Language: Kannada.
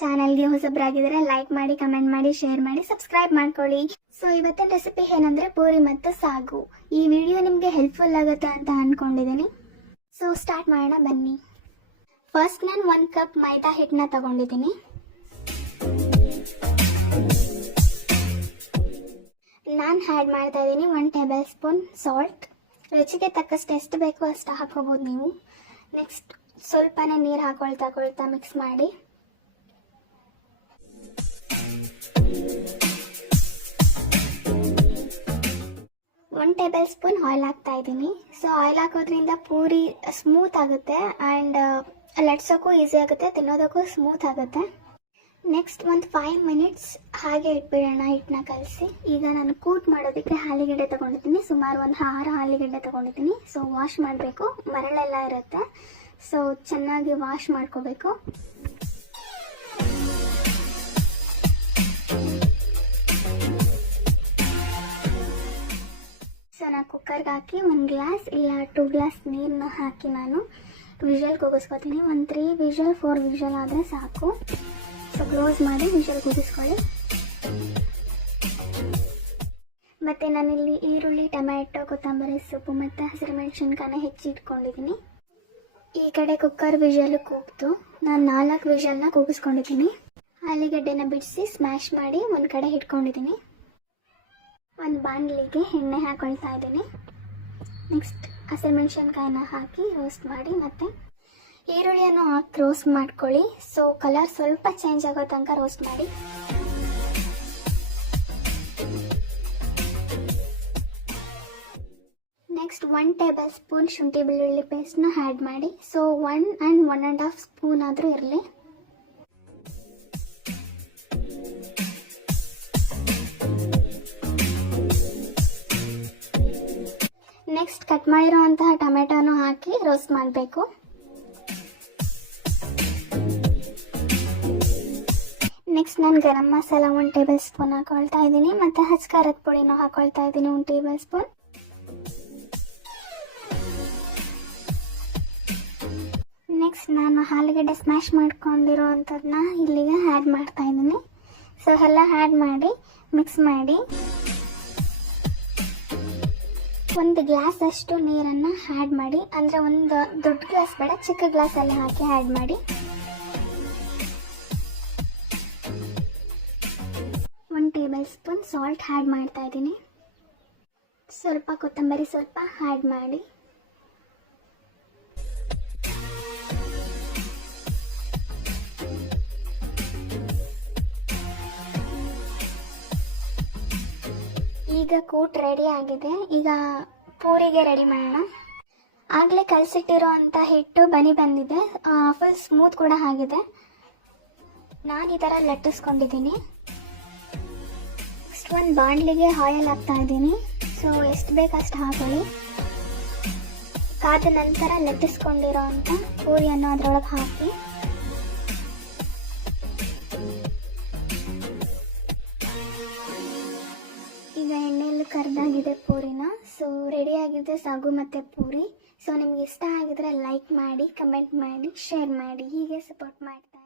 ಚಾನಲ್ಗೆ ಹೊಸಬ್ರಾಗಿದ್ರೆ ಲೈಕ್ ಮಾಡಿ ಕಮೆಂಟ್ ಮಾಡಿ ಶೇರ್ ಮಾಡಿ ಸಬ್ಸ್ಕ್ರೈಬ್ ಮಾಡ್ಕೊಳ್ಳಿ. ಸೊ ಇವತ್ತಿನ ರೆಸಿಪಿ ಏನಂದ್ರೆ ಪೂರಿ ಮತ್ತು ಸಾಗು. ಈ ವಿಡಿಯೋ ನಿಮಗೆ ಹೆಲ್ಪ್ಫುಲ್ ಆಗುತ್ತೆ ಅಂತ ಅನ್ಕೊಂಡಿದ್ದೀನಿ ಸೊ ಸ್ಟಾರ್ಟ್ ಮಾಡೋಣ, ಬನ್ನಿ. ಫಸ್ಟ್ ನಾನು ಒಂದು ಕಪ್ ಮೈದಾ ಹಿಟ್ಟನ್ನ ತಗೊಂಡಿದ್ದೀನಿ ನಾನು ಆ್ಯಡ್ ಮಾಡ್ತಾ ಇದ್ದೀನಿ ಒನ್ ಟೇಬಲ್ ಸ್ಪೂನ್ ಸಾಲ್ಟ್ ರುಚಿಗೆ ತಕ್ಕಷ್ಟು ಎಷ್ಟು ಬೇಕೋ ಅಷ್ಟು ಹಾಕೋಬೋದು ನೀವು. ನೆಕ್ಸ್ಟ್ ಸ್ವಲ್ಪನೇ ನೀರು ಹಾಕೊಳ್ತಾ ಕೊಳ್ತಾ ಮಿಕ್ಸ್ ಮಾಡಿ. ಟೇಬಲ್ ಸ್ಪೂನ್ ಆಯಿಲ್ ಹಾಕ್ತಾ ಇದ್ದೀನಿ. ಸೊ ಆಯಿಲ್ ಹಾಕೋದ್ರಿಂದ ಪೂರಿ ಸ್ಮೂತ್ ಆಗುತ್ತೆ ಆ್ಯಂಡ್ ಲಟ್ಸೋಕ್ಕೂ ಈಸಿ ಆಗುತ್ತೆ, ತಿನ್ನೋದಕ್ಕೂ ಸ್ಮೂತ್ ಆಗುತ್ತೆ. ನೆಕ್ಸ್ಟ್ ಒಂದು ಫೈವ್ ಮಿನಿಟ್ಸ್ ಹಾಗೆ ಇಟ್ಬಿಡೋಣ, ಹಿಟ್ಟನ್ನ ಕಲಸಿ. ಈಗ ನಾನು ಕೂಟ್ ಮಾಡೋದಕ್ಕೆ ಹಾಲಿಗೆಡ್ಡೆ ತೊಗೊಂಡಿದ್ದೀನಿ. ಸುಮಾರು ಒಂದು ಆರು ಹಾಲಿಗೆಡ್ಡೆ ತೊಗೊಂಡಿದ್ದೀನಿ. ಸೊ ವಾಶ್ ಮಾಡಬೇಕು. ಮರಳೆಲ್ಲ ಇರುತ್ತೆ. ಸೊ ಚೆನ್ನಾಗಿ ವಾಶ್ ಮಾಡ್ಕೋಬೇಕು. ಸೊ ನಾನು ಕುಕ್ಕರ್ಗೆ ಹಾಕಿ ಒಂದು ಗ್ಲಾಸ್ ಇಲ್ಲ ಟೂ ಗ್ಲಾಸ್ ನೀರನ್ನ ಹಾಕಿ ನಾನು ವಿಷಲ್ ಕೂಗಿಸ್ಕೊತೀನಿ. ಒಂದು ತ್ರೀ ವಿಷಲ್ ಫೋರ್ ವಿಷಲ್ ಆದರೆ ಸಾಕು. ಸೊ ಕ್ಲೋಸ್ ಮಾಡಿ ವಿಷಲ್ ಕೂಗಿಸ್ಕೊಳ್ಳಿ. ಮತ್ತು ನಾನಿಲ್ಲಿ ಈರುಳ್ಳಿ, ಟೊಮ್ಯಾಟೊ, ಕೊತ್ತಂಬರಿ ಸೊಪ್ಪು ಮತ್ತು ಹಸಿರು ಹೆಚ್ಚಿ ಇಟ್ಕೊಂಡಿದ್ದೀನಿ. ಈ ಕಡೆ ಕುಕ್ಕರ್ ವಿಷಲ್ ಕೂಗ್ತು. ನಾನು ನಾಲ್ಕು ವಿಷಲ್ನ ಕೂಗಿಸ್ಕೊಂಡಿದ್ದೀನಿ. ಆಲೂಗಡ್ಡೆನ ಬಿಡಿಸಿ ಸ್ಮ್ಯಾಶ್ ಮಾಡಿ ಒಂದು ಕಡೆ ಇಟ್ಕೊಂಡಿದ್ದೀನಿ. ಒಂದು ಬಾಣಲಿಗೆ ಎಣ್ಣೆ ಹಾಕೊಳ್ತಾ ಇದ್ದೀನಿ. ನೆಕ್ಸ್ಟ್ ಹಸಿಮೆಣ್ಸಿನ್ಕಾಯಿನ ಹಾಕಿ ರೋಸ್ಟ್ ಮಾಡಿ ಮತ್ತು ಈರುಳ್ಳಿಯನ್ನು ಹಾಕಿ ರೋಸ್ಟ್ ಮಾಡ್ಕೊಳ್ಳಿ. ಸೊ ಕಲರ್ ಸ್ವಲ್ಪ ಚೇಂಜ್ ಆಗೋ ತನಕ ರೋಸ್ಟ್ ಮಾಡಿ. ನೆಕ್ಸ್ಟ್ ಒನ್ ಟೇಬಲ್ ಸ್ಪೂನ್ ಶುಂಠಿ ಬೆಳ್ಳುಳ್ಳಿ ಪೇಸ್ಟ್ನ ಆ್ಯಡ್ ಮಾಡಿ. So one and one and half spoon ಆದರೂ ಇರಲಿ. ನೆಕ್ಸ್ಟ್ ಕಟ್ ಮಾಡಿರೋಂತಹ ಟೊಮೆಟೊನು ಹಾಕಿ ರೋಸ್ಟ್ ಮಾಡಬೇಕು. ನೆಕ್ಸ್ಟ್ ನಾನು ಗರಂ ಮಸಾಲ ಒಂದು ಟೇಬಲ್ ಸ್ಪೂನ್ ಹಾಕೊಳ್ತಾ ಇದ್ದೀನಿ. ಮತ್ತು ಹಚ್ಕಾರದ ಪುಡಿನೂ ಹಾಕೊಳ್ತಾ ಇದ್ದೀನಿ ಒಂದು ಟೇಬಲ್ ಸ್ಪೂನ್. ನೆಕ್ಸ್ಟ್ ನಾನು ಆಲೂಗಡ್ಡೆ ಸ್ಮ್ಯಾಶ್ ಮಾಡ್ಕೊಂಡಿರೋ ಅಂಥದ್ದನ್ನ ಇಲ್ಲಿಗೆ ಆ್ಯಡ್ ಮಾಡ್ತಾ ಇದ್ದೀನಿ. ಸೊ ಎಲ್ಲ ಆ್ಯಡ್ ಮಾಡಿ ಮಿಕ್ಸ್ ಮಾಡಿ. ಒಂದು ಗ್ಲಾಸ್ ಅಷ್ಟು ನೀರನ್ನು ಆ್ಯಡ್ ಮಾಡಿ, ಅಂದರೆ ಒಂದು ದೊಡ್ಡ ಗ್ಲಾಸ್ ಬೇಡ, ಚಿಕ್ಕ ಗ್ಲಾಸಲ್ಲಿ ಹಾಕಿ ಆ್ಯಡ್ ಮಾಡಿ. ಒಂದು ಟೇಬಲ್ ಸ್ಪೂನ್ ಸಾಲ್ಟ್ ಆಡ್ ಮಾಡ್ತಾ ಇದ್ದೀನಿ. ಸ್ವಲ್ಪ ಕೊತ್ತಂಬರಿ ಸ್ವಲ್ಪ ಆಡ್ ಮಾಡಿ. ಈಗ ಕೂಟ್ ರೆಡಿ ಆಗಿದೆ. ಈಗ ಪೂರಿಗೆ ರೆಡಿ ಮಾಡೋಣ. ಆಗಲೇ ಕಲಸಿಟ್ಟಿರೋ ಹಿಟ್ಟು ಬನಿ ಬಂದಿದೆ. ಫುಲ್ ಸ್ಮೂತ್ ಕೂಡ ಆಗಿದೆ. ನಾನು ಈ ಥರ ಲಟ್ಟಿಸ್ಕೊಂಡಿದ್ದೀನಿ. ನೆಕ್ಸ್ಟ್ ಒಂದು ಬಾಂಡ್ಲಿಗೆ ಆಯಿಲ್ ಹಾಕ್ತಾ ಇದ್ದೀನಿ. ಸೊ ಎಷ್ಟು ಬೇಕಷ್ಟು ಹಾಕೊಳ್ಳಿ. ಕಾದ ನಂತರ ಲಟ್ಟಿಸ್ಕೊಂಡಿರೋ ಅಂಥ ಪೂರಿಯನ್ನು ಅದರೊಳಗೆ ಹಾಕಿ. ಸಾಗು ಮತ್ತು ಪೂರಿ. ಸೊ ನಿಮ್ಗೆ ಇಷ್ಟ ಆಗಿದ್ರೆ ಲೈಕ್ ಮಾಡಿ ಕಮೆಂಟ್ ಮಾಡಿ ಶೇರ್ ಮಾಡಿ. ಹೀಗೆ ಸಪೋರ್ಟ್ ಮಾಡ್ತಾ